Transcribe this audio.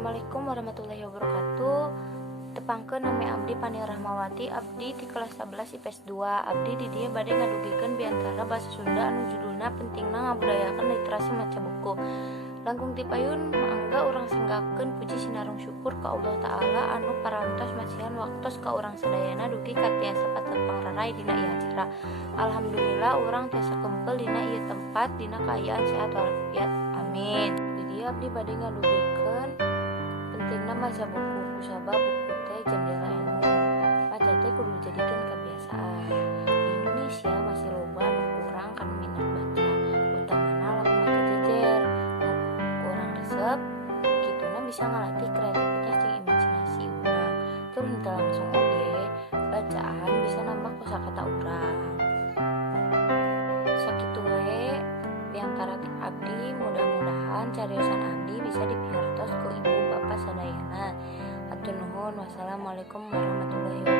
Assalamualaikum warahmatullahi wabarakatuh. Tepangkeun nami abdi Pani Rahmawati, abdi di kelas 11 IPS 2. Abdi di dieu bade ngadugikeun biantara basa Sunda anu judulna pentingna ngabudayakeun literasi maca buku. Langkung ti payun mangga urang senggakeun puji sinarung syukur ka Allah Ta'ala anu parantos masihan waktos ka urang sadayana dugi ka tiasa patut pangraray dina ieu acara. Alhamdulillah urang tiasa kempel dina ieu tempat dina kaayaan sehat walafiat. Amin. Di dieu abdi bade ngadugikeun pentingna maca buku. Kusabab buku teh jendela ilmu. Maca teh kudu dijadikeun kebiasaan. Di Indonesia masih loba nu kurang kanu minat baca. Utamana lamun maca jejer. Urang resep kituna bisa ngalatih kreativitas jeung imajinasi urang. Tur henteu langsung oge, bacaan bisa nambah kosakata urang. Sakitu we biantara ti abdi, mudah-mudahan cariosan abdi bisa dipiertos ku ibu bapak sadayana. Hatur nuhun. Wassalamualaikum warahmatullahi wabarakatuh.